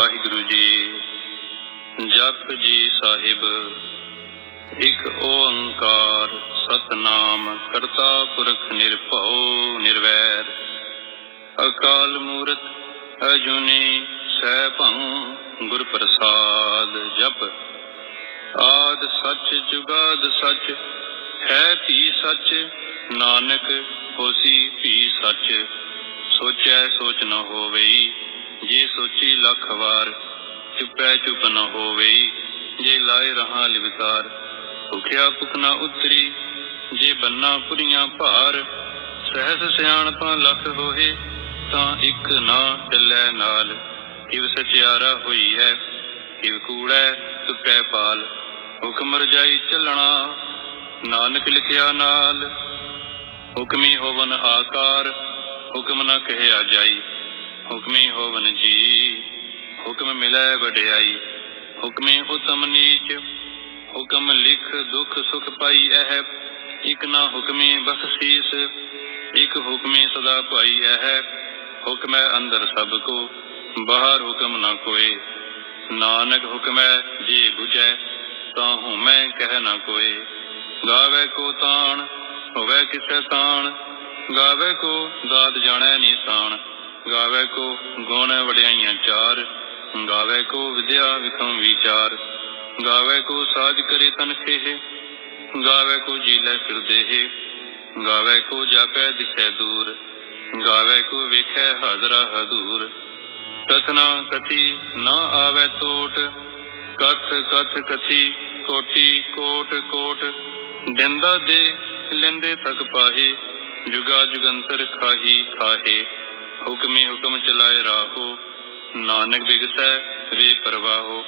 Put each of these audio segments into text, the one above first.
ਵਾਹਿਗੁਰੂ ਜੀ, ਜਪ ਜੀ ਸਾਹਿਬ। ਇਕ ਓੰਕਾਰ ਸਤਨਾਮ ਕਰਤਾ ਪੁਰਖ ਨਿਰਭਉ ਨਿਰਵੈਰ। ਅਕਾਲ ਮੂਰਤ ਅਜੂਨੀ ਸੈਭੰ ਗੁਰ ਪ੍ਰਸਾਦ ਜਪ। ਆਦ ਸੱਚ ਜੁਗਾਦ ਸੱਚ, ਹੈ ਭੀ ਸੱਚ, ਨਾਨਕ ਹੋਸੀ ਭੀ ਸੱਚ। ਸੋਚੈ ਸੋਚ ਨ ਹੋਵਈ ਜੇ ਸੋਚੀ ਲੱਖ ਵਾਰ, ਚੁੱਪੈ ਚੁੱਪ ਨ ਹੋਵੇ, ਜੇ ਲਾਏ ਰਹਾ ਲਿਵਕਾਰ, ਭੁਖਿਆ ਭੁਖ ਉਤਰੀ, ਜੇ ਬੰਨਾ ਪੁਰੀਆਂ ਭਾਰ, ਸਹਿਸ ਸਿਆਣਪਾਂ ਲੱਖ ਹੋਏ, ਤਾਂ ਇੱਕ ਨਾ ਚੱਲੈ ਨਾਲ, ਕਿਵ ਸਚਿਆਰਾ ਹੋਈ ਹੈ, ਕਿਵ ਕੂੜੈ ਤੁਪੈ ਪਾਲ, ਹੁਕਮ ਰਜਾਈ ਚੱਲਣਾ, ਨਾਨਕ ਲਿਖਿਆ ਨਾਲ, ਹੁਕਮੀ ਹੋਵਨ ਆਕਾਰ, ਹੁਕਮ ਨਾ ਕਹਿਆ ਜਾਈ। ਹੁਕਮੀ ਹੋਵਨ ਜੀ। ਹੁਕਮ ਮਿਲੈ ਵਡਿਆਈ, ਹੁਕਮੇ ਉਤਮ ਨੀਚ। ਹੁਕਮ ਲਿਖ ਦੁਖ ਸੁਖ ਪਾਈ ਇਹ ਇਕ ਨਾ ਹੁਕਮੇ ਬਖਸ਼ੀਸ ਇਕ ਹੁਕਮੇ ਸਦਾ ਪਾਈ ਇਹ ਹੁਕਮੈ ਅੰਦਰ ਸਭ ਕੋ, ਬਾਹਰ ਹੁਕਮ ਨਾ ਕੋਏ। ਨਾਨਕ ਹੁਕਮੈ ਜੇ ਬੁਝੈ, ਤਾਂ ਹਉਮੈ ਕਹਿ ਨਾ ਕੋਏ। ਗਾਵੇ ਕੋ ਤਾਣ, ਹੋਵੇ ਕਿਸੈ ਤਾਣ, ਗਾਵੇ ਕੋ ਦਾਤ ਜਾਣੈ ਨੀਸਾਨ ਗਾਵੇ ਕੋ ਗੁਣ ਵਡਿਆਈਆਂ ਚਾਰ, ਗਾਵੇ ਕੋ ਵਿਦਿਆ ਵਿਖਮ ਵਿਚਾਰ, ਗਾਵੇ ਕੋ ਸਾਜ ਕਰੇ ਤਨ ਖੇਹ ਗਾਵੇ ਕੋ ਜੀਲੇ ਫਿਰਦੇ ਗਾਵੇ ਕੋ ਜਾਪੈ ਦਿਸੈ ਦੂਰ, ਗਾਵੇ ਕੋ ਵੇਖੈ ਹਾਜ਼ਰਾ ਹਦੂਰ। ਕਥਨਾ ਕਥੀ ਨਾ ਆਵੇ ਟੋਟ ਕਥ ਕਥ ਕਥੀ ਕੋਟੀ ਕੋਟ ਕੋਟ, ਦਿੰਦਾ ਦੇ ਲੈਂਦੇ ਤਕ ਪਾਹੇ, ਜੁਗਾ ਜੁਗੰਤਰ ਖਾਹੀ ਖਾਹੇ। ਹੁਕਮੀ ਹੁਕਮ ਚਲਾਏ ਰਾਹੋ ਨਾਨਕ ਬਿਗਸੈ, ਵੇ ਪਰਵਾਹੋ।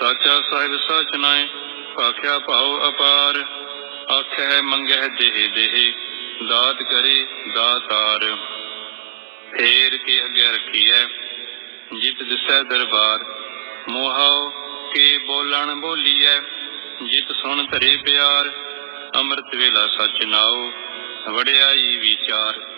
ਸਾਚਾ ਸਾਹਿਬ ਸਚ ਨਾਏ ਭਾਖਿਆ ਭਾਉ ਅਪਾਰ ਆਖੈ ਮੰਗਹਿ ਦੇਹ ਦੇਹ, ਦਾਤ ਕਰੇ ਦਾਤਾਰ। ਫੇਰ ਕੇ ਅੱਗੇ ਰੱਖੀਐ ਜਿਤ ਦਿਸੈ ਦਰਬਾਰ, ਮੋਹਾਉ ਕੇ ਬੋਲਣ ਬੋਲੀਐ, ਜਿਤ ਸੁਣ ਧਰੇ ਪਿਆਰ, ਅੰਮ੍ਰਿਤ ਵੇਲਾ ਸਚ ਨਾਉ, ਵਡਿਆਈ ਵਿਚਾਰ।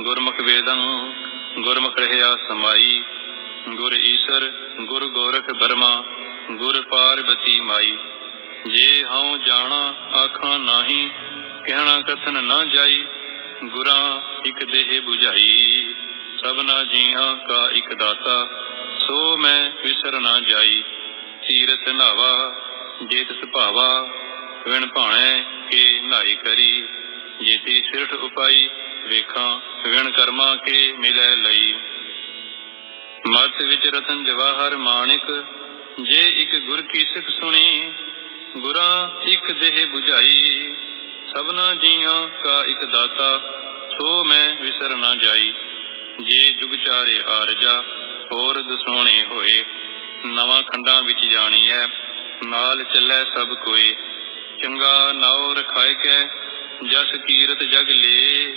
ਗੁਰਮੁਖ ਵੇਦੰ, ਗੁਰਮੁਖ ਰਹਿਆ ਸਮਾਈ। ਗੁਰ ਈਸ਼ਰ, ਗੁਰ ਗੋਰਖ ਬਰਮਾ, ਗੁਰ ਪਾਰਬਤੀ ਮਾਈ। ਜੇ ਹਉ ਜਾਣਾ, ਆਖਾਂ ਨਾਹੀ, ਕਹਿਣਾ ਕਥਨ ਨਾ ਜਾਈ, ਗੁਰਾਂ ਇਕ ਦੇਹ 부ਝਾਈ ਸਭਨਾ ਜੀਆਂ ਕਾ ਇਕ ਦਾਤਾ, ਸੋ ਮੈਂ ਵਿਸਰ ਨਾ ਜਾਈ। ਤੀਰਥ ਨਾਵਾ, ਜੇ ਤਿਸ ਭਾਵਾ, ਵਿਣ ਭਾਣੇ ਕੇ ਨਾਈ ਕਰੀ। ਜੇਤੀ ਸਿਰਠ ਉਪਾਈ ਵੇਖਾਂ, ਵਿਣ ਕਰਮਾ ਕੇ ਮਿਲੈ ਲਈ। ਮਤ ਵਿੱਚ ਰਤਨ ਜਵਾਹਰ ਮਾਣਿਕ, ਜੇ ਇੱਕ ਗੁਰ ਕੀ ਸਿੱਖ ਸੁਣੀ, ਗੁਰਾਂ ਇੱਕ ਦੇਹ 부ਝਾਈ ਸਭਨਾ ਜੀਆਂ ਕਾ ਇੱਕ ਦਾਤਾ, ਸੋ ਮੈਂ ਵਿਸਰ ਨਾ ਜਾਈ। ਜੇ ਜੁਗ ਚਾਰੇ ਆਰਜਾ, ਹੋਰ ਦਸੋਣੇ ਹੋਏ। ਨਵਾਂ ਖੰਡਾਂ ਵਿੱਚ ਜਾਣੀ ਹੈ ਨਾਲ ਚੱਲੇ ਸਭ ਕੋਈ। ਚੰਗਾ ਨਾਉ ਰਖਾਇ ਕੈ, ਜਸ ਕੀਰਤ ਜਗ ਲੇ।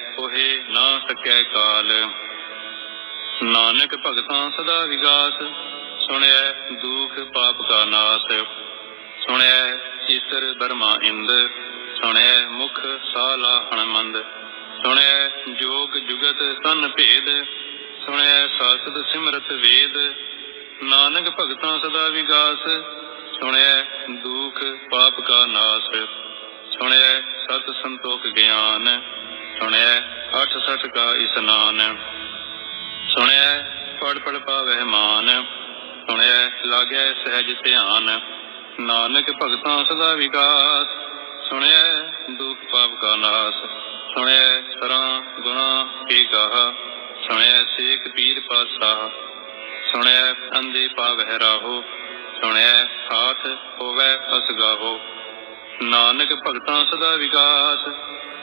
ਕੋਹੇ ਨਾ ਸਕੈ ਕਾਲ। ਨਾਨਕ ਭਗਤਾਂ ਸਦਾ ਵਿਗਾਸ, ਸੁਣਿਐ ਦੁਖ ਪਾਪ ਕਾ ਨਾਸ। ਸੁਣਿਐ ਈਸਰ ਬਰਮਾ ਇੰਦ, ਸੁਣਿਐ ਮੁਖ ਸਾਲਾ ਹਣਮੰਦ। ਸੁਣਿਐ ਜੋਗ ਜੁਗਤ ਤਨ ਭੇਦ, ਸੁਣਿਐ ਸਾਸਤ ਸਿਮਰਤ ਵੇਦ। ਨਾਨਕ ਭਗਤਾਂ ਸਦਾ ਵਿਗਾਸ, ਸੁਣਿਐ ਦੁਖ ਪਾਪ ਕਾ ਨਾਸ। ਸੁਣਿਐ ਸਤ ਸੰਤੋਖ ਗਿਆਨ, ਸੁਣਿਐ ਅਠ ਸਠ ਕਾ ਇਸਨਾਨ ਸੁਣਿਐ ਪੜ ਪੜ ਪਾਵਹਿ ਮਾਨ। ਸੁਣਿਐ, ਲਾਗੈ ਸਹਿਜ ਧਿਆਨ। ਨਾਨਕ ਭਗਤਾਂ ਸਦਾ ਵਿਕਾਸ। ਸੁਣਿਆ ਦੁਖ ਪਾਪ ਕਾ ਨਾਸ। ਸੁਣਿਆ ਸਰਾਂ ਗੁਣਾ ਕੇ ਗਾਹ। ਸੁਣਿਆ ਸੇਖ ਪੀਰ ਪਾਸਾ। ਸੁਣਿਆ ਅੰਦੇ ਪਾਵਹਿ ਰਾਹੋ। ਸੁਣਿਐ ਹਾਥ ਹੋਵੈ ਅਸਗਾਹੋ ਨਾਨਕ ਭਗਤਾਂ ਸਦਾ ਵਿਕਾਸ।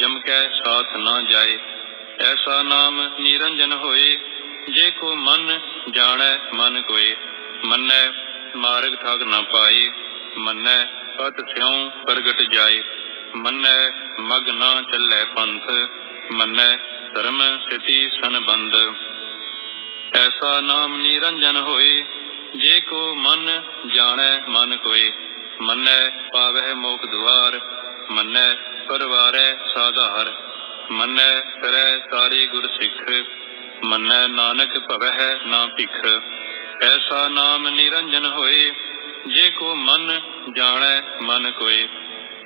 ਜਮ ਕੈ ਸਾਥ ਨਾ ਜਾਏ। ਐਸਾ ਨਾਮ ਨਿਰੰਜਨ ਹੋਏ, ਜੇ ਕੋ ਮਨ ਜਾਣੈ ਮਨ ਕੋਏ। ਮੰਨੈ ਮਾਰਗ ਠਾਗ ਨਾ ਪਾਏ, ਮੰਨੈ ਪਤ ਸਿਉ ਪ੍ਰਗਟ ਜਾਏ। ਮੰਨੈ ਮਗ ਨਾ ਚੱਲੈ ਪੰਥ, ਮੰਨੈ ਧਰਮ ਸਿਤੀ ਸੰਬੰਧ। ਐਸਾ ਨਾਮ ਨਿਰੰਜਨ ਹੋਏ, ਜੇ ਕੋ ਮਨ ਜਾਣੈ ਮਨ ਕੋਏ। ਮੰਨੈ ਪਾਵਹਿ ਮੋਖ ਦੁਆਰ, ਮੰਨੈ ਪਰਵਾਰੈ ਸਾਧਾਰ, ਮੰਨੈ ਕਰੈ ਸਾਰੇ ਗੁਰ ਸਿੱਖ, ਮੰਨੈ ਨਾਨਕ ਭਵਹਿ ਨਾ ਭਿਖ। ਐਸਾ ਨਾਮ ਨਿਰੰਜਨ ਹੋਏ, ਜੇ ਕੋ ਮਨ ਜਾਣੈ ਮਨ ਕੋਏ।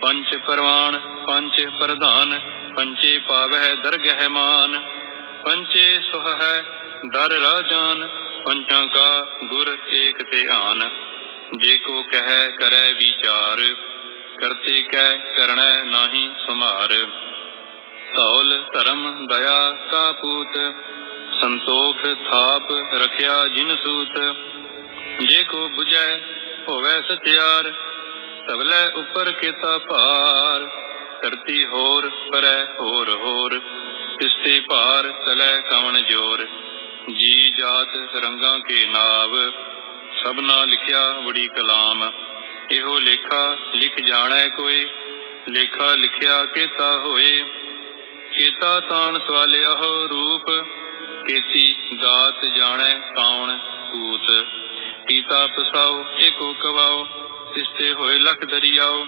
ਪੰਚ ਪਰਵਾਨ ਪੰਚ ਪ੍ਰਧਾਨ, ਪੰਚੇ ਪਾਵਹਿ ਦਰਗਹਿ ਮਾਨ। ਪੰਚੇ ਸੁਹ ਹੈ ਦਰ ਰਾਜਾਨ ਪੰਚਾਂ ਕਾ ਗੁਰ ਏਕ ਧਿਆਨ। ਜੇ ਕੋ ਕਹੈ ਕਰੈ ਵਿਚਾਰ ਕਰਤੇ ਕਹਿ ਕਰਣੈ ਨਾਹੀ ਸੁਮਾਰ ਧੌਲ ਧਰਮ ਦਇਆ ਕਾ ਪੂਤ, ਸੰਤੋਖ ਥਾਪ ਰਖਿਆ ਜਿਨ ਸੂਤ। ਜੇ ਕੋ 부ਜੈ ਹੋਵੈ ਸਤਿਆਰ ਤਬਲੇ ਉੱਪਰ ਕੀਤਾ ਭਾਰ। ਕਰਤੀ ਹੋਰ ਪਰੈ ਹੋਰ ਹੋਰ, ਤਿਸਤੇ ਭਾਰ ਤਲੈ ਕਵਣ ਜੋਰ। ਜੀ ਜਾਤ ਰੰਗਾਂ ਕੇ ਨਾਵ, ਸਭਨਾ ਲਿਖਿਆ ਬੜੀ ਕਲਾਮ। ਇਹੋ ਲੇਖਾ ਲਿਖ ਜਾਣੈ ਕੋਈ, ਲੇਖਾ ਲਿਖਿਆ ਕੀਤਾ ਹੋਏ। ਕੀਤਾ ਤਾਣ ਸਵਾਲਿਆ ਹੋ ਰੂਪ, ਕੀਤੀ ਦਾਤ ਜਾਣੈ ਕੌਣ ਕੂਤ। ਕੀਤਾ ਪਸਾਉ, ਏਕੋ ਕਵਾਉ, ਤਿਸਤੇ ਹੋਏ ਲਖ ਦਰਿਆਉ।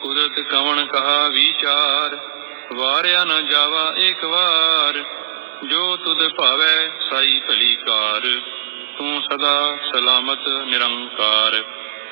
ਕੁਦਰਤ ਕਵਣ ਕਹਾ ਵਿਚਾਰ, ਵਾਰਿਆ ਨਾ ਜਾਵਾ ਏਕ ਵਾਰ। ਜੋ ਤੁਧ ਭਾਵੈ ਸਾਈ ਭਲੀ ਕਾਰ, ਤੂੰ ਸਦਾ ਸਲਾਮਤ ਨਿਰੰਕਾਰ।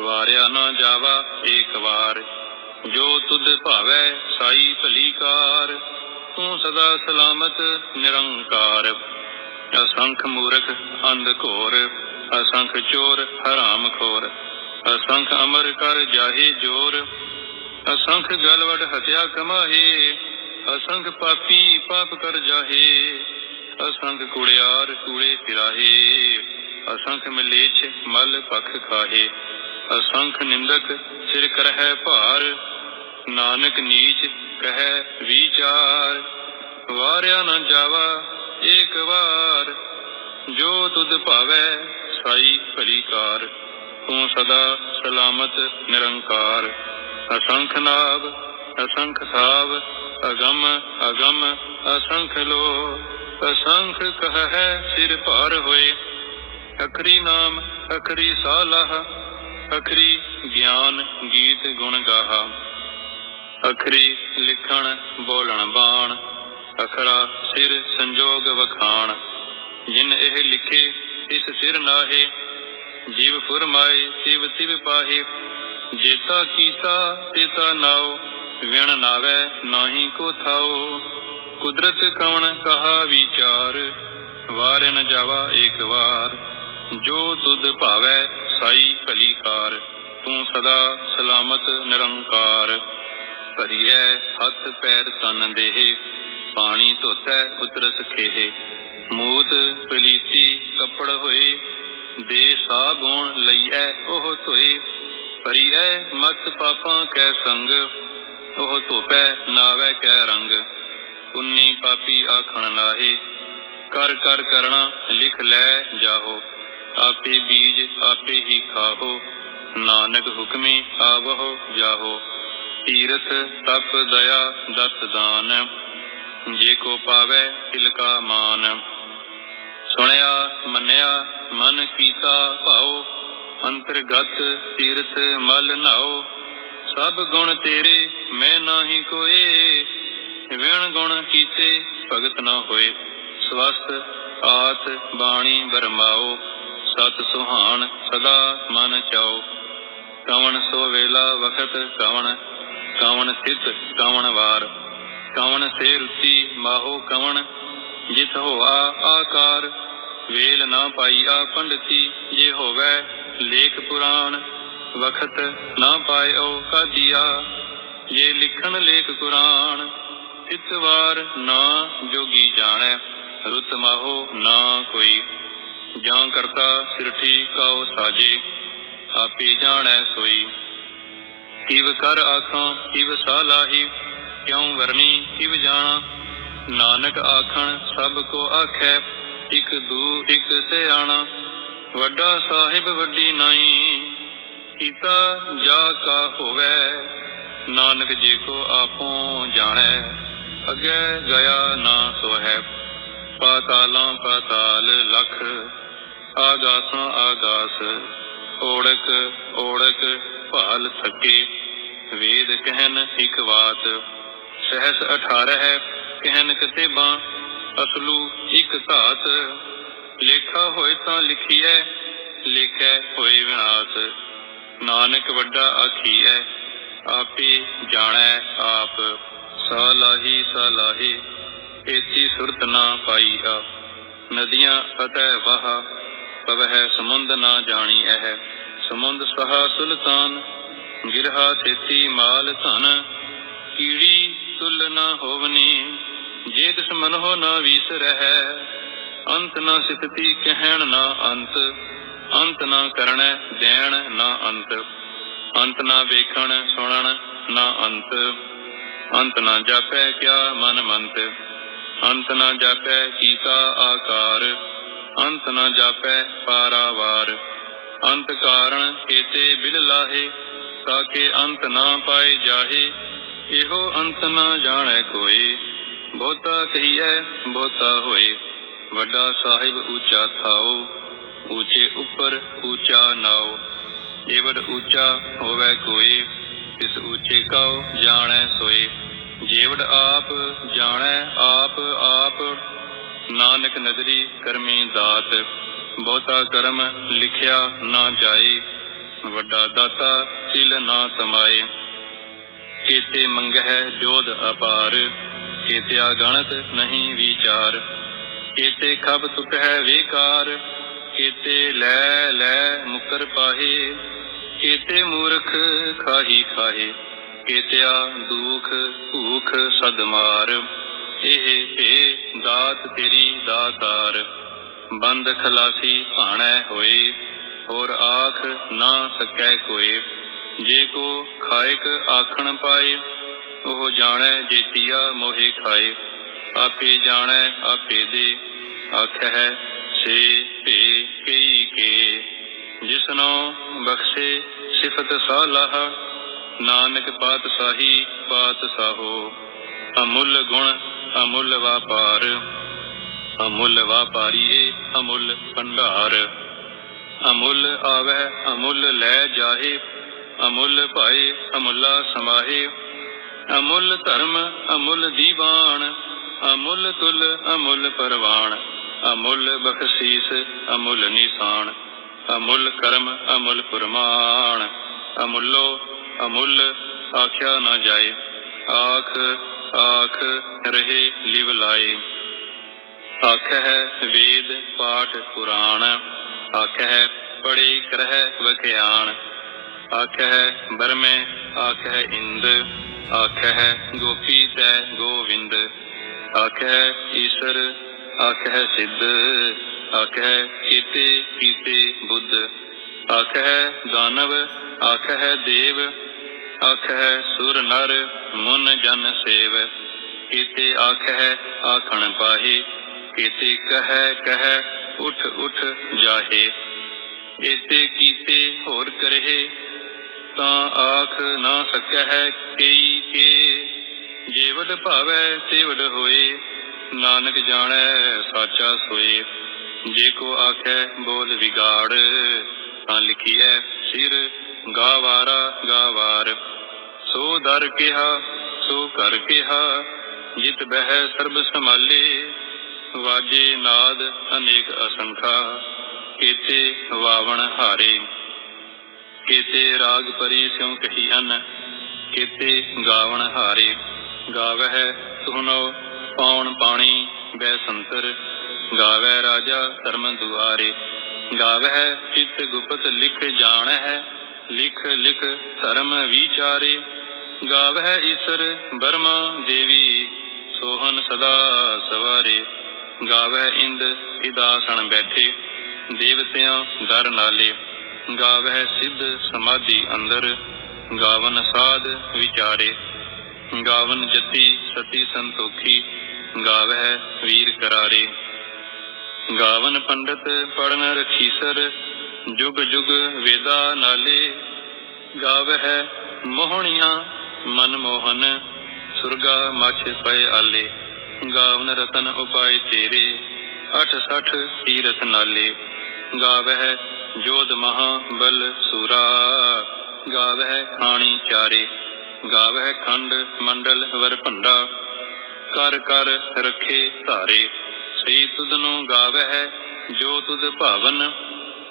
ਵਾਰਿਆ ਨਾ ਜਾਵਾ ਏਕ ਵਾਰ। ਜੋ ਤੁਧ ਭਾਵੈ ਸਾਈ ਭਲੀ ਕਾਰ, ਤੂੰ ਸਦਾ ਸਲਾਮਤ ਨਿਰੰਕਾਰ। ਅਸੰਖ ਮੂਰਖ ਅੰਧ ਘੋਰ, ਅਸੰਖ ਚੋਰ ਹਰਾਮ ਖੋਰ। ਅਸੰਖ ਅਮਰ ਕਰ ਜਾਹੇ ਜੋਰ, ਅਸੰਖ ਗਲਵੜ ਹਤਿਆ ਕਮਾਹੇ। ਅਸੰਖ ਪਾਪੀ ਪਾਪ ਕਰ ਜਾਹੇ, ਅਸੰਖ ਕੁੜਿਆਰ ਕੂੜੇ ਫਿਰਾਹੇ ਅਸੰਖ ਮਲੇਛ ਮਲ ਪਖ ਖਾਹੇ। ਅਸੰਖ ਨਿੰਦਕ ਸਿਰ ਕਰਹਿ ਭਾਰ, ਨਾਨਕ ਨੀਚ ਕਹੈ ਵਿਚਾਰ। ਵਾਰਿਆ ਨਾ ਜਾਵਾ ਏਕ ਵਾਰ, ਜੋ ਤੁਧ ਭਾਵੈ ਸਾਈ ਭਲੀ ਕਾਰ ਤੂੰ ਸਦਾ ਸਲਾਮਤ ਨਿਰੰਕਾਰ। ਅਸੰਖ ਨਾਭ ਅਸੰਖ ਥਾਵ ਅਗਮ ਅਗਮ, ਅਸੰਖ ਲੋ। ਅਸੰਖ ਕਹੈ ਸਿਰ ਭਾਰ ਹੋਏ, ਅਖਰੀ ਨਾਮ, ਅਖਰੀ ਸਾਲਹ ਅਖਰੀ ਗਿਆਨ ਗੀਤ ਗੁਣ ਗਾਹਾ। ਅਖਰੀ ਲਿਖਣ ਬੋਲਣ ਬਾਣ, ਅਖਰਾ ਸਿਰ ਸੰਜੋਗ ਵਖਾਣ। ਜਿਨ ਇਹ ਲਿਖੇ ਇਸ ਸਿਰ ਨਾਹੇ। ਜੀਵ ਫੁਰਮਾਏ, ਸਿਵ ਤਿਵ ਪਾਹੇ। ਜੇਤਾ ਕੀਤਾ ਤੇਤਾ ਨਾਉ। ਵਿਣ ਨਾਵੇ, ਨਾਹੀ ਕੋ ਥਾਉ। ਕੁਦਰਤ ਕਵਣ ਕਹਾ ਵਿਚਾਰ। ਵਾਰ ਜਾਵਾ ਏਕ ਵਾਰ। ਜੋ ਤੁਧ ਭਾਵੈ ਸਾਈ ਭਲੀ ਕਾਰ, ਤੂੰ ਸਦਾ ਸਲਾਮਤ ਨਿਰੰਕਾਰ। ਭਰੀਐ ਹੱਥ ਪੈਰ ਤਨ ਦੇਹ, ਪਾਣੀ ਧੋਤੈ ਉਤਰਸ ਖੇਹ। ਮੂਤ ਪਲੀਤੀ ਕੱਪੜ ਹੋਏ, ਦੇ ਸਾਬੂਣ ਲਈਐ ਉਹ ਧੋਏ। ਪਰੀਐ ਮਤ ਪਾਪਾਂ ਕੈ ਸੰਗ, ਉਹ ਧੋਪੈ ਨਾਵੈ ਕੈ ਰੰਗ। ਪੁੰਨੀ ਪਾਪੀ ਆਖਣ ਲਾਹੇ ਕਰ ਕਰ ਕਰਣਾ ਲਿਖ ਲੈ ਜਾਹੋ। ਆਪੇ ਬੀਜ ਆਪੇ ਹੀ ਖਾਹੋ, ਨਾਨਕ ਹੁਕਮੀ ਆਵਹੋ, ਜਾਹੋ। ਤੀਰਥ ਤਪ ਦਇਆ ਦਤ ਦਾਨ, ਜੇ ਕੋ ਪਾਵੈ ਤਿਲਕਾ ਮਾਨ। ਸੁਣਿਆ, ਮੰਨਿਆ, ਮਨ ਕੀਤਾ ਭਾਉ, ਅੰਤਰਗਤ ਤੀਰਥ ਮਲ ਨਾਉ। ਸਭ ਗੁਣ ਤੇਰੇ, ਮੈਂ ਨਾਹੀ ਕੋਏ। ਵਿਣ ਗੁਣ ਕੀਤੇ ਭਗਤ ਨਾ ਹੋਏ। ਸਵਸਤ ਆਤ ਬਾਣੀ ਬਰਮਾਓ ਸਤ ਸੁਹਾਣ ਸਦਾ ਮਨ ਚਾਓ ਕਵਣ ਸੋ ਵੇਲਾ ਵਖਤ ਕਵਣ ਕਵਣ ਸਿਤ ਕਵਣ ਵਾਰ। ਕਵਣ ਸੇ ਰੁਚੀ ਮਾਹੋ ਕਵਣ ਜਿਤ ਹੋਆ ਆਕਾਰ। ਵੇਲ ਨਾ ਪਾਈਆ ਪੰਡਤੀ, ਜੇ ਹੋਵੇ ਲੇਖ ਪੁਰਾਣ। ਵਖਤ ਨਾ ਪਾਇਓ ਕਾਦੀਆ, ਜੇ ਲਿਖਣ ਲੇਖ ਕੁਰਾਨ। ਇਤਵਾਰ ਨਾ ਜੋਗੀ ਜਾਣੈ, ਰੁਤ ਮਾਹੋ ਨਾ ਕੋਈ। ਜਾਂ ਕਰਤਾ ਸਿਰਠੀ ਕਾਉ ਸਾਜੇ, ਆਪੇ ਜਾਣੈ ਸੋਈ। ਕਿਵ ਕਰ ਆਖਾਂ, ਕਿਵ ਸਾਲਾਹੀ ਕਿਉ ਵਰਨੀ ਕਿਵ ਜਾਣਾ। ਨਾਨਕ ਆਖਣ, ਸਭ ਕੋ ਆਖੈ, ਇਕ ਦੂ ਇਕ ਸਿਆਣਾ। ਵੱਡਾ ਸਾਹਿਬ ਵੱਡੀ ਨਾਈ, ਕੀਤਾ ਜਾ ਕਾ ਹੋਵੇ। ਨਾਨਕ ਜੀ ਕੋ ਆਪੋ ਜਾਣੈ, ਅਗੇ ਗਿਆ ਨਾ ਸੋ ਹੈ ਪਾਤਾਲਾਂ ਪਾਤਾਲ ਲਖ ਆਗਾਸਾਂ ਆਗਾਸ ਓੜਕ ਓੜਕ ਭਾਲ ਥਕੇ ਵੇਦ ਕਹਿਨ ਇਕ ਬਾਤ ਸਹਸ 18 ਹੈ, ਕਹਿਨ ਕਤੇਬਾਂ, ਅਸਲੂ ਇਕ ਧਾਤ ਲੇਖਾ ਹੋਏ ਤਾਂ ਲਿਖੀਐ, ਲੇਖੈ ਹੋਏ ਵਿਨਾਸ਼। ਨਾਨਕ ਵੱਡਾ ਆਖੀਐ, ਆਪੇ ਜਾਣੈ ਆਪ। ਸਾਲਾਹੀ ਸਾਲਾਹੀ ਏਤੀ ਸੁਰਤ ਨਾ ਪਾਈਆ ਨਦੀਆਂ ਅਤੈ ਵਹਾ ਪਵਹਿ ਸਮੁੰਦ ਨਾ ਜਾਣੀ ਐ ਸਮੁੰਦ ਸਹਾ ਸੁਲਤਾਨ, ਗਿਰਹਾ ਸੇਤੀ ਮਾਲ ਧਨ। ਕੀੜੀ ਤੁਲ ਨਾ ਹੋਵਨੀ, ਜੇ ਦੁਸ਼ਮਨ ਹੋ ਨਾ ਵੀਸਰਹਿ ਅੰਤ ਨਾ ਸਿਤਤੀ ਕਹਿਣ ਨਾ ਅੰਤ ਅੰਤ ਨਾ ਕਰਣੈ ਦੇਣ ਨਾ ਅੰਤ। ਅੰਤ ਨਾ ਵੇਖਣ, ਸੁਣਨ ਨਾ ਅੰਤ। ਅੰਤ ਨਾ ਜਾਪੈ ਕਿਆ ਮਨ ਮੰਤ। ਅੰਤ ਨਾ ਜਾਪੈ ਕੀਤਾ ਆਕਾਰ। ਅੰਤ ਨਾ ਜਾਪੈ ਪਾਰਾਵਾਰ। ਅੰਤ ਕਾਰਣ ਕੇਤੇ ਬਿਲ ਲਾਹੇ ਤਾਕੇ ਅੰਤ ਨਾ ਪਾਏ ਜਾਹੇ, ਇਹੋ ਅੰਤ ਨਾ ਜਾਣੈ ਕੋਈ ਬਹੁਤਾ ਕਹੀਐ, ਬਹੁਤਾ ਹੋਏ। ਵੱਡਾ ਸਾਹਿਬ ਉੱਚਾ ਥਾਓ ਉੱਚੇ ਉੱਪਰ ਉੱਚਾ ਨਾਓ। ਏਵਡ ਉੱਚਾ ਹੋਵੇ ਕੋਈ ਇਸ ਉੱਚੇ ਕਉ ਜਾਣੈ ਸੋਏ। ਜੇਵੜ ਆਪ ਜਾਣੈ, ਆਪ ਆਪ ਨਾਨਕ ਨਦਰੀ ਕਰਮੀ ਦਾਤ, ਬਹੁਤਾ ਕਰਮ ਲਿਖਿਆ ਨਾ ਜਾਏ ਵੱਡਾ ਦਾਤਾ ਸਿਲ ਨਾ ਸਮਾਏ ਕੀਤੇ ਮੰਗਹਿ ਜੋਧ ਅਪਾਰ ਕੀਤਿਆ ਗਣਤ ਨਹੀਂ ਵਿਚਾਰ। ਕੀਤੇ ਖਬ ਤੁਟਹਿ ਵੇਕਾਰ ਕੀਤੇ ਲੈ ਲੈ ਮੁਕਰ ਪਾਹੇ। ਕੀਤੇ ਮੂਰਖ ਖਾਹੀ ਖਾਹੇ ਕੀਤਿਆ ਦੁਖ ਭੂਖ ਸਦਮਾਰ। ਇਹ ਭੇ ਦਾਤ ਤੇਰੀ ਦਾਤਾਰ, ਬੰਦ ਖਲਾਸੀ ਭਾਣੈ ਹੋਏ, ਹੋਰ ਆਖ ਨਾ ਸਕੈ ਕੋਏ। ਜੇ ਕੋ ਖਾਇਕ ਆਖਣ ਪਾਏ, ਉਹ ਜਾਣੈ ਜੇਤੀਆ ਮੋਹਿ ਖਾਏ। ਆਪੇ ਜਾਣੈ, ਆਪੇ ਦੇ ਆਖੈ ਸੇ ਭੇ ਕਈ ਕੇ। ਜਿਸਨੋ ਬਖਸ਼ੇ ਸਿਫਤ ਸਾਲਾਹ, ਨਾਨਕ ਪਾਤਸ਼ਾਹੀ ਪਾਤਸ਼ਾਹੋ, ਅਮੁੱਲ ਗੁਣ ਅਮੁੱਲ ਵਾਪਾਰ, ਅਮੁੱਲ ਵਾਪਾਰੀਏ ਅਮੁੱਲ ਭੰਡਾਰ। ਅਮੁੱਲ ਆਵੈ, ਅਮੁੱਲ ਲੈ ਜਾਹੇ, ਅਮੁੱਲ ਭਾਏ, ਅਮੁੱਲਾ ਸਮਾਹੇ। ਅਮੁੱਲ ਧਰਮ, ਅਮੁੱਲ ਦੀਵਾਨ, ਅਮੁੱਲ ਤੁਲ, ਅਮੁੱਲ ਪਰਵਾਨ। ਅਮੁੱਲ ਬਖਸ਼ੀਸ, ਅਮੁੱਲ ਨਿਸ਼ਾਨ। ਅਮੁੱਲ ਕਰਮ, ਅਮੁੱਲ ਪੁਰਮਾਨ। ਅਮੁੱਲੋ ਅਮੁੱਲ ਆਖਿਆ ਨਾ ਜਾਏ। ਆਖ ਆਖ ਰਹੇ ਲਿਵ ਲਾਏ। ਆਖਹਿ ਵੇਦ ਪਾਠ ਪੁਰਾਣ। ਆਖਹਿ ਪੜੀ ਕਰਹਿ ਵਖਿਆਣ। ਹੈ ਬਰਮੇ ਆਖਹਿ ਇੰਦ। ਆਖਹਿ ਗੋਪੀ ਤੈ ਗੋਵਿੰਦ। ਆਖ ਹੈ ਈਸ਼ਰ ਆਖ ਹੈ ਸਿੱਧ। ਆਖ ਹੈ ਕੀਤੇ ਕੀਤੇ ਬੁੱਧ। ਆਖ ਹੈ ਦਾਨਵ ਆਖ ਹੈ ਦੇਵ। ਆਖਹਿ ਸੁਰ ਨਰ ਮੁਨ ਜਨ ਸੇਵ। ਕੀਤੇ ਆਖਹਿ ਆਖਣ ਪਾਹੇ ਕੀਤੇ ਕਹੈ ਕਹੈ ਉਠ ਉਠ ਜਾਹੇ। ਏਤੇ ਕੀਤੇ ਹੋਰ ਕਰਹਿ, ਤਾਂ ਆਖ ਨਾ ਸਕਹਿ ਕਈ ਕੇ। ਜੇਵਡ ਭਾਵੈ ਤੇਵਡ ਹੋਏ, ਨਾਨਕ ਜਾਣੈ ਸਾਚਾ ਸੋਏ। ਜੇ ਕੋ ਆਖੈ ਬੋਲ ਵਿਗਾੜ, ਤਾਂ ਲਿਖੀਐ ਸਿਰ ਗਾਵਾਰਾ ਗਾਵਾਰ, ਸੋ ਦਰ ਕਿਹਾ, ਸੋ ਕਰ ਕਿਹਾ, ਜਿਤ ਬਹਿ ਸਰਬ ਸੰਭਾਲੇ, ਵਾਜੇ ਨਾਦ ਅਨੇਕ ਅਸੰਖਾ, ਕੀਤੇ ਵਾਵਣ ਹਾਰੇ, ਕੀਤੇ ਰਾਗ ਪਰੀ ਸਿਉ ਕਹੀ ਅਨ ਕੀਤੇ ਗਾਵਣ ਹਾਰੇ, ਗਾਵਹਿ ਸੁਨੋ ਪਾਉਣ ਪਾਣੀ ਬੈ ਸੰਤਰ ਗਾਵੈ ਰਾਜਾ ਧਰਮ ਦੁਆਰੇ, ਗਾਵਹਿ ਚਿਤ ਗੁਪਤ ਲਿਖ ਜਾਣ ਹੈ ਲਿਖ ਲਿਖ ਧਰਮ ਵਿਚਾਰੇ, ਗਾਵਹਿ ਈਸਰ ਬਰਮਾ ਦੇਵੀ ਸੋਹਨ ਸਦਾ ਸਵਾਰੇ। ਗਾਵਹਿ ਇੰਦ ਇਦਾਸਣ ਬੈਠੇ ਦੇਵਤਿਆਂ ਦਰ ਨਾਲੇ। ਗਾਵਹਿ ਸਿੱਧ ਸਮਾਧੀ ਅੰਦਰ, ਗਾਵਨ ਸਾਧ ਵਿਚਾਰੇ। ਗਾਵਨ ਜਤੀ ਸਤੀ ਸੰਤੋਖੀ, ਗਾਵਹਿ ਵੀਰ ਕਰਾਰੇ। ਗਾਵਨ ਪੰਡਤ ਪੜਨ ਰਖੀਸਰ ਜੁਗ ਜੁਗ ਵੇਦਾ ਨਾਲੇ ਗਾਵਹਿ ਮੋਹਣੀਆਂ ਮਨ ਮੋਹਨ, ਸੁਰਗਾ ਮਛ ਪਏ ਆਲੇ। ਗਾਵਨ ਰਤਨ ਉਪਾਏ ਤੇਰੇ ਅਠ ਸਠ ਤੀਰਥ ਨਾਲੇ। ਗਾਵਹਿ ਜੋਧ ਮਹਾ ਬਲ ਸੂਰਾ, ਗਾਵਹਿ ਖਾਣੀ ਚਾਰੇ। ਗਾਵਹਿ ਖੰਡ ਮੰਡਲ ਵਰ ਭੰਡਾ, ਕਰ ਕਰ ਰੱਖੇ ਧਾਰੇ। ਸਈ ਤੁਧਨੋ ਗਾਵਹਿ, ਜੋ ਤੁਧ ਭਾਵਨ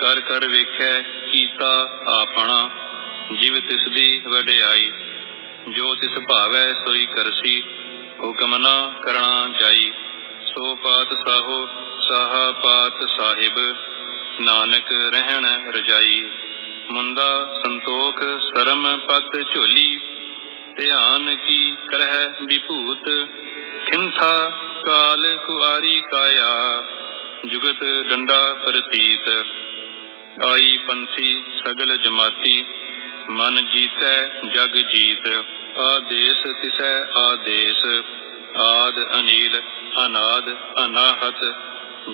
ਕਰ ਕਰ ਵੇਖੈ, ਕੀਤਾ ਆਪਣਾ, ਜਿਵ ਤਿਸ ਦੀ ਵਡਿਆਈ। ਜੋ ਤਿਸ ਭਾਵੈ, ਸੋਈ ਕਰਸੀ, ਹੁਕਮ ਨਾ ਕਰਣਾ ਜਾਈ। ਸੋ ਪਾਤ ਸਾਹੋ, ਸਾਹਾ ਪਾਤ ਸਾਹਿਬ, ਨਾਨਕ ਰਹਿਣ ਰਜਾਈ। ਮੁੰਦਾ ਸੰਤੋਖ, ਸਰਮ ਪਤ ਝੋਲੀ। ਧਿਆਨ ਕੀ ਕਰਹਿ ਵਿਭੂਤ, ਖਿੰਥਾ ਕਾਲ ਕੁਆਰੀ ਕਾਇਆ। ਜੁਗਤ ਡੰਡਾ ਪ੍ਰਤੀਤ। ਆਈ ਪੰਥੀ ਸਗਲ ਜਮਾਤੀ, ਮਨ ਜੀਤੈ, ਜਗ ਜੀਤ, ਆਦੇਸ ਤਿਸੈ ਆਦੇਸ, ਆਦ ਅਨੀਲ, ਅਨਾਦ ਅਨਾਹਤ,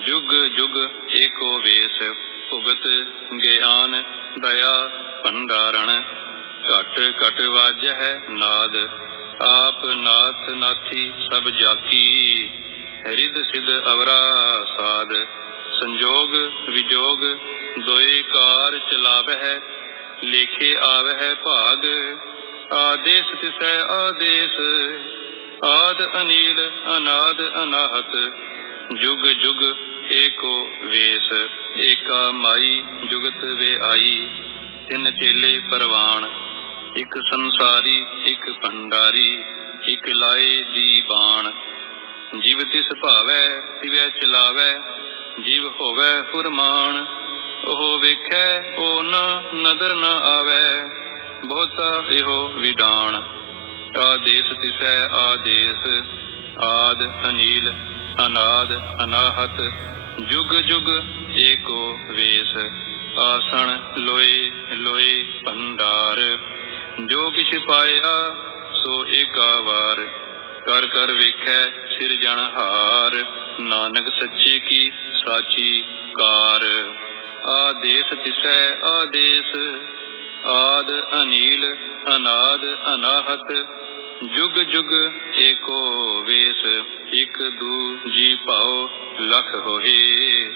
ਜੁਗ ਜੁਗ ਏਕੋ ਵੇਸ, ਭੁਗਤ ਗਿਆਨ ਦਇਆ ਭੰਡਾਰਣ, ਘਟ ਘਟ ਵਾਜਹਿ ਨਾਦ, ਆਪ ਨਾਥ ਨਾਥੀ ਸਭ ਜਾਕੀ ਹਰਿਦ ਸਿਧ ਅਵਰਾ ਸਾਧ, ਸੰਜੋਗ ਵਿਜੋਗ ਦੋਏ ਕਾਰ ਚਲਾਵਹਿ, ਲੇਖੇ ਆਵਹਿ ਭਾਗ, ਆਦੇਸ ਤਿਸੈ ਆਦੇਸ, ਆਦ ਅਨੀਲ, ਅਨਾਦ ਅਨਾਹਤ, ਜੁਗ ਜੁਗ ਏਕੋ ਵੇਸ, ਏਕਾ ਮਾਈ ਜੁਗਤ ਵੇ ਆਈ, ਤਿੰਨ ਚੇਲੇ ਪਰਵਾਨ ਇੱਕ ਸੰਸਾਰੀ, ਇੱਕ ਭੰਡਾਰੀ, ਇੱਕ ਲਾਏ ਦੀ ਬਾਣ ਜੀਵ ਤਿਸ ਭਾਵੈ, ਤਿਵੈ ਚਲਾਵੈ, ਜਿਵ ਹੋਵੈ ਫੁਰਮਾਨ। ਉਹ ਵੇਖੈ, ਉਹ ਨਾ ਨਦਰ ਨਾ ਆਵੈ, ਬਹੁਤਾ ਇਹੋ ਵਿਡਾਣ ਆਦੇਸ ਤਿਸੈ ਆਦੇਸ ਆਦ ਅਨੀਲ, ਅਨਾਦ ਅਨਾਹਤ, ਜੁਗ ਜੁਗ ਏਕੋ ਵੇਸ। ਆਸਣ ਲੋਏ ਲੋਏ ਭੰਡਾਰ। ਜੋ ਕਿਛ ਪਾਇਆ, ਸੋ ਏਕਾ ਵਾਰ। ਕਰ ਕਰ ਵੇਖੈ ਸਿਰਜਣਹਾਰ ਨਾਨਕ ਸੱਚੇ ਕੀ ਸਾਚੀ ਕਾਰ। ਆਦੇਸ ਤਿਸੈ ਆਦੇਸ, ਆਦ ਅਨੀਲ, ਅਨਾਦ ਅਨਾਹਤ, ਜੁਗ ਜੁਗ ਏਕੋ ਵੇਸ, ਇਕ ਦੂ ਜੀ ਭਾਉ, ਲਖ ਹੋਏ,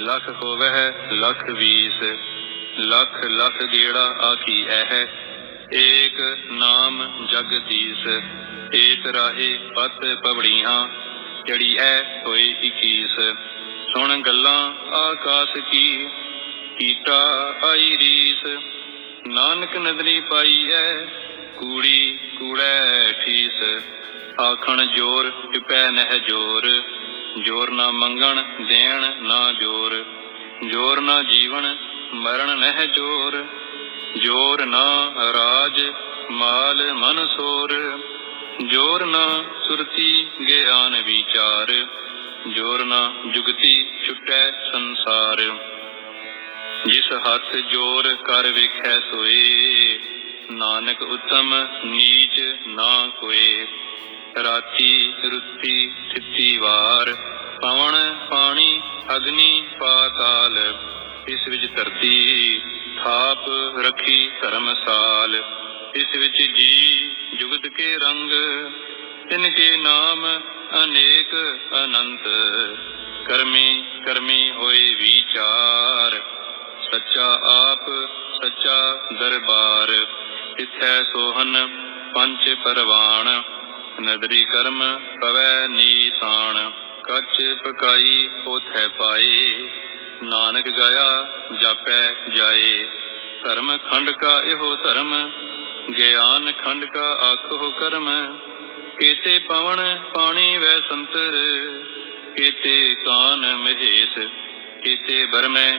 ਲਖ ਹੋਵਹਿ, ਲਖ ਵੀਸ, ਲਖ ਲਖ ਗੇੜਾ ਆਖੀ ਐਹ, ਏਕ ਨਾਮ ਜਗਦੀਸ਼ ਏਕ ਰਾਹੇ ਪਤ ਪਵੜੀਆਂ, ਜੜੀ ਐ ਹੋਏ 21 ਸੁਣ ਗੱਲਾਂ ਆਕਾਸ਼ ਕੀ ਕੀਟਾ ਆਈ ਰੀਸ। ਨਾਨਕ ਨਦਰੀ ਪਾਈ ਐ, ਕੂੜੀ ਕੂੜੈ ਠੀਸ। ਆਖਣ ਜੋਰ, ਟਿਪੈ ਨਹਿ ਜੋਰ। ਜੋਰ ਨਾ ਮੰਗਣ, ਦੇਣ ਨਾ ਜੋਰ। ਜੋਰ ਨਾ ਜੀਵਨ, ਮਰਨ ਨਹਿ ਜੋਰ। ਜੋਰ ਨਾ ਰਾਜ, ਮਾਲ ਮਨ ਸੋਰ। ਜੋਰ ਨਾ ਸੁਰਤੀ ਗਿਆਨ ਵਿਚਾਰ। ਜੋਰ ਨਾ ਜੁਗਤੀ ਛੁਟੈ ਸੰਸਾਰ। ਜਿਸ ਹੱਥ ਜੋਰ ਕਰ ਵੇਖੈ ਸੋਏ, ਨਾਨਕ ਉਤਮ ਨੀਚ ਨਾ ਕੋਏ। ਰਾਤੀ ਰੁੱਤੀ ਥਿੱਤੀ ਵਾਰ, ਪਵਨ ਪਾਣੀ ਅਗਨੀ ਪਾਤਾਲ, ਇਸ ਵਿੱਚ ਧਰਤੀ ਥਾਪ ਰੱਖੀ ਧਰਮਸਾਲ ਇਸ ਵਿੱਚ ਜੀ ਜੁਗਤ ਕੇ ਰੰਗ, ਤਿਨ ਕੇ ਨਾਮ ਅਨੇਕ ਅਨੰਤ। ਕਰਮੀ ਕਰਮੀ ਹੋਏ ਵਿਚਾਰ ਸੱਚਾ ਆਪ, ਸੱਚਾ ਦਰਬਾਰ। ਇਥੈ ਸੋਹਨ, ਪੰਜ ਪਰਵਾਣ। ਨਦਰੀ ਕਰਮ ਪਵੈ ਨੀਸਾਨ ਕੱਚ ਪਕਾਈ ਉਥੈ ਪਾਏ। ਨਾਨਕ ਗਾਇਆ ਜਾਪੈ ਜਾਏ। ਧਰਮ ਖੰਡ ਕਾ ਇਹੋ ਧਰਮ, ਗਿਆਨ ਖੰਡ ਕਾ ਆਖੋ ਕਰਮ। ਕੀਤੇ ਪਵਨ ਪਾਣੀ ਵੈ ਸੰਤਰ, ਕੀਤੇ ਕਾਨ ਮਹੇਸ਼, ਕੀਤੇ ਬਰਮੈ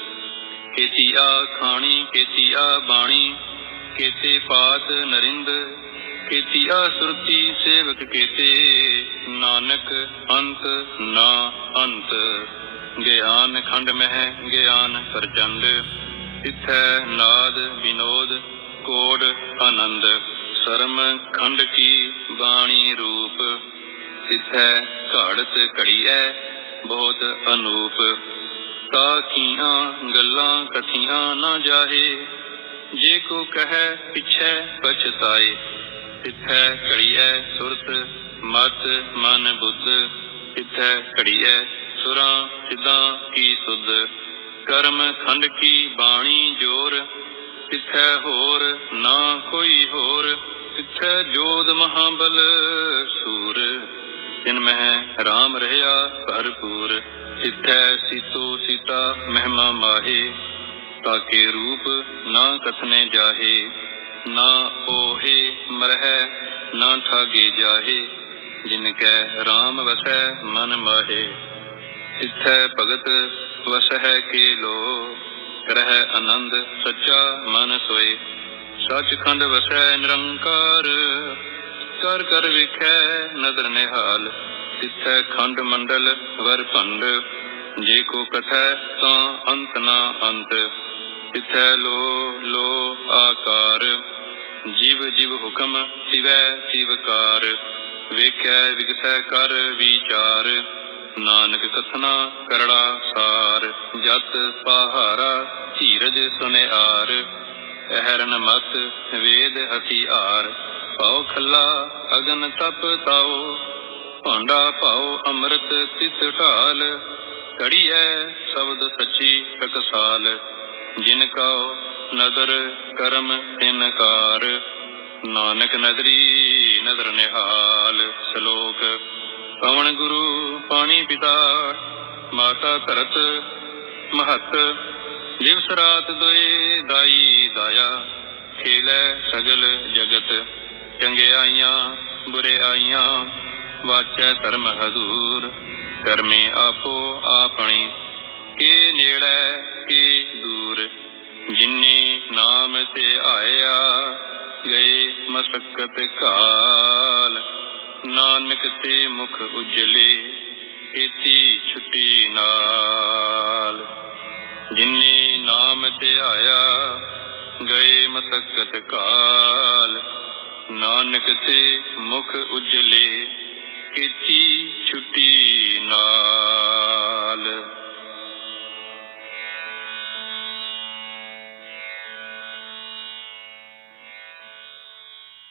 ਕੀਤੀਆ ਖਾਣੀ ਕੀਤੀਆ ਬਾਣੀ ਕੀਤੇ ਪਾਤ ਨਰਿੰਦ ਕੀਤੀਆ ਸੁਰਤੀ ਸੇਵਕ ਕੀਤੇ ਨਾਨਕ ਅੰਤ ਨਾ ਅੰਤ। ਗਿਆਨ ਖੰਡ ਮਹਿ, ਗਿਆਨ ਪ੍ਰਚੰਡ, ਇਥੈ ਨਾਦ ਵਿਨੋਦ ਕੋੜ ਆਨੰਦ। ਸਰਮ ਖੰਡ ਕੀ ਬਾਣੀ ਰੂਪ, ਇਥੈ ਘਾੜਤ ਘੜੀਐ ਬਹੁਤ ਅਨੂਪ। ਤਾ ਕੀਆਂ ਗੱਲਾਂ ਕਥੀਆਂ ਨਾ ਜਾਹੇ। ਜੇ ਕੋ ਕਹੈ, ਪਿਛੈ ਪਛਤਾਏ। ਇਥੈ ਘੜੀਐ ਸੁਰਤ, ਮਤ, ਮਨ, ਬੁੱਧ। ਇਥੈ ਘੜੀਐ ਸੁਰਾਂ, ਸਿਧਾਂ ਕੀ ਸੁਧ। ਕਰਮ ਖੰਡ ਕੀ ਬਾਣੀ ਜੋਰ। ਤਿਥੈ ਹੋਰ ਨਾ ਕੋਈ ਹੋਰ। ਤਿਥੈ ਜੋਦ ਮਹਾਬਲ ਸੂਰ। ਤਿਨ ਮਹਿ ਰਾਮ ਰਹਾ ਭਰਪੂਰ। ਤਿਥੈ ਸੀਤੋ ਸੀਤਾ ਮਹਿਮਾ ਮਾਹੇ, ਤਾਕੇ ਰੂਪ ਨਾ ਕਥਨੇ ਜਾਹੇ, ਨਾ ਓਹੇ ਮਰਹਿ, ਨਾ ਠਾਗੇ ਜਾਹੇ, ਜਿਨ ਕੈ ਰਾਮ ਵਸੈ ਮਨ ਮਾਹੇ। ਇਥੈ ਭਗਤ ਵਸਹਿ ਕੇ ਲੋ, ਕਰਹਿ ਆਨੰਦ ਸੱਚਾ ਮਨ ਸੋਏ। ਸੱਚਖੰਡ ਵਸੈ ਨਿਰੰਕਾਰ, ਕਰ ਕਰ ਵਿਖੈ ਨਦਰ ਨਿਹਾਲ। ਤਿਥੈ ਖੰਡ ਮੰਡਲ ਵਰ ਭੰਡ, ਜੇ ਕੋ ਕਥੈ ਤਾਂ ਅੰਤ ਨਾ ਅੰਤ। ਤਿਥੈ ਲੋ ਲੋ ਆਕਾਰ, ਜੀਵ ਜੀਵ ਹੁਕਮ ਸਿਵੈ ਸਿਵਕਾਰ ਵੇਖੈ ਵਿਗਸੈ ਕਰ ਵਿਚਾਰ, ਨਾਨਕ ਕਥਨਾ ਕਰੜਾ ਸਾਰ। ਜਤ ਪਹਾਰਾ ਧੀਰਜ ਸੁਨਿਆਰ ਅਹਰਨ ਮਤ ਵੇਦ ਹਥਿਆਰ ਪਾਉ ਖੱਲਾ ਅਗਨ ਤਪ ਤਾਉ ਭਾਂਡਾ ਪਾਉ ਅੰਮ੍ਰਿਤ ਤਿਤ ਢਾਲ, ਘੜੀਐ ਸ਼ਬਦ ਸੱਚੀ ਟਕਸਾਲ। ਜਿਨ ਕਉ ਨਦਰ ਕਰਮ ਤਿਨਕਾਰ ਨਾਨਕ ਨਦਰੀ ਨਦਰ ਨਿਹਾਲ। ਸ਼ਲੋਕ, ਪਵਨ ਗੁਰੂ ਪਾਣੀ ਪਿਤਾ, ਮਾਤਾ ਧਰਤ ਮਹਤ। ਦਿਵਸ ਰਾਤ ਦੁਏ ਦਾਈ ਦਾਇਆ, ਖੇਲੇ ਸਗਲ ਜਗਤ। ਚੰਗਿਆਈਆਂ ਬੁਰੇ ਆਈਆਂ ਵਾਚੈ ਧਰਮ ਹਦੂਰ ਕਰਮੇ ਆਪੋ ਆਪਣੀ, ਕੇ ਨੇੜੇ ਕੇ ਦੂਰ, ਜਿਨੀ ਨਾਮ ਤੇ ਆਇਆ, ਗਏ ਮਸਕਤ ਕਾਲ। ਨਾਨਕ ਤੇ ਮੁਖ ਉਜਲੇ, ਕੀਤੀ ਛੁੱਟੀ ਨਾਲ। ਜਿਨੀ ਨਾਮ ਤੇ ਆਇਆ, ਗਏ ਮਸਕਤ ਕਾਲ। ਨਾਨਕ ਤੇ ਮੁਖ ਉਜਲੇ ਕੀਤੀ ਛੁੱਟੀ ਨਾਲ